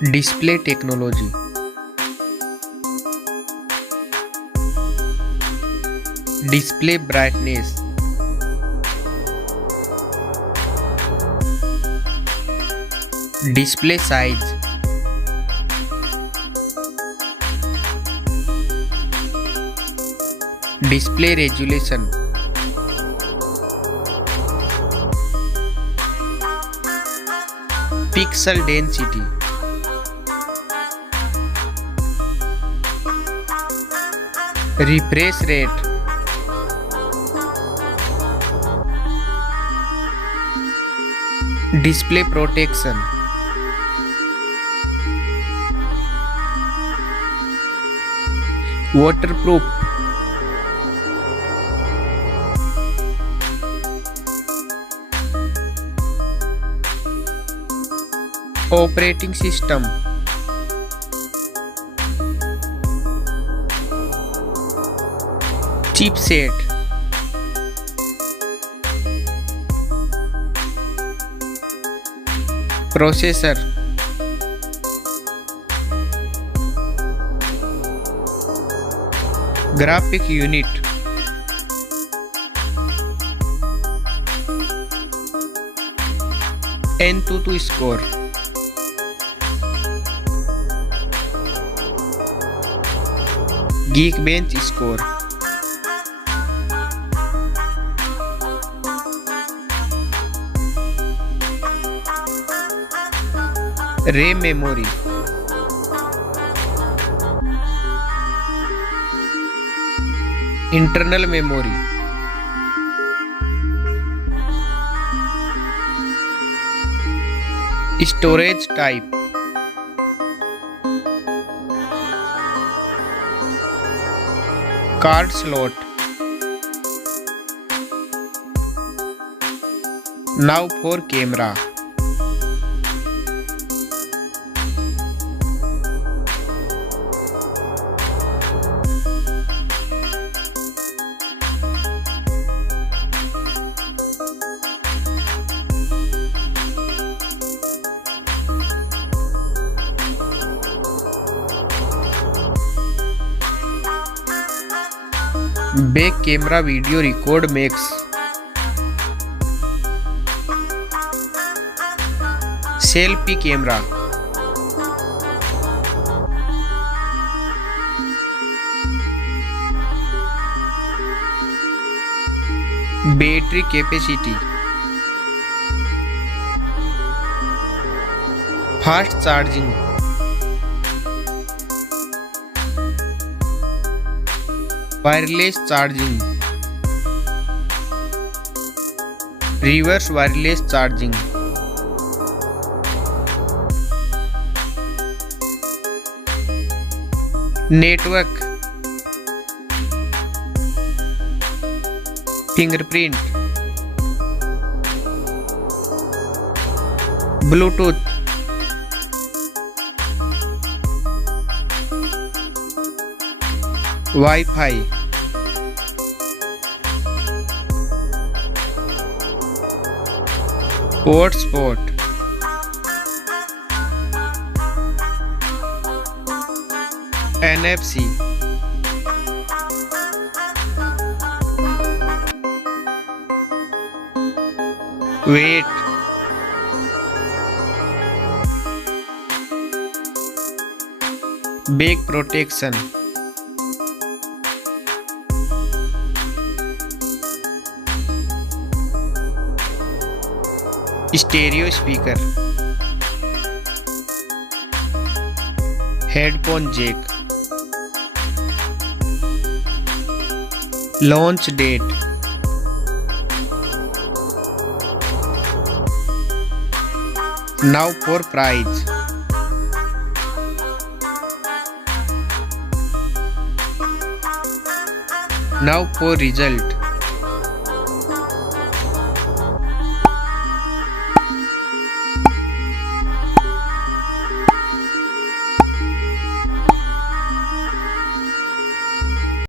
Display technology. Display brightness. Display size. Display resolution. Pixel density. Refresh rate. Display protection. Waterproof. Operating system. Chipset. Processor. Graphic unit. AnTuTu score. Geekbench score. RAM memory. Internal memory. Storage type. Card slot. Now for camera. Back camera video record makes. Selfie camera. Battery capacity. Fast charging. Wireless charging. Reverse wireless charging. Network. Fingerprint. Bluetooth. Wi-Fi. Hotspot. NFC. Weight. Back protection. Stereo speaker. Headphone jack. Launch date. Now for price. Now for result.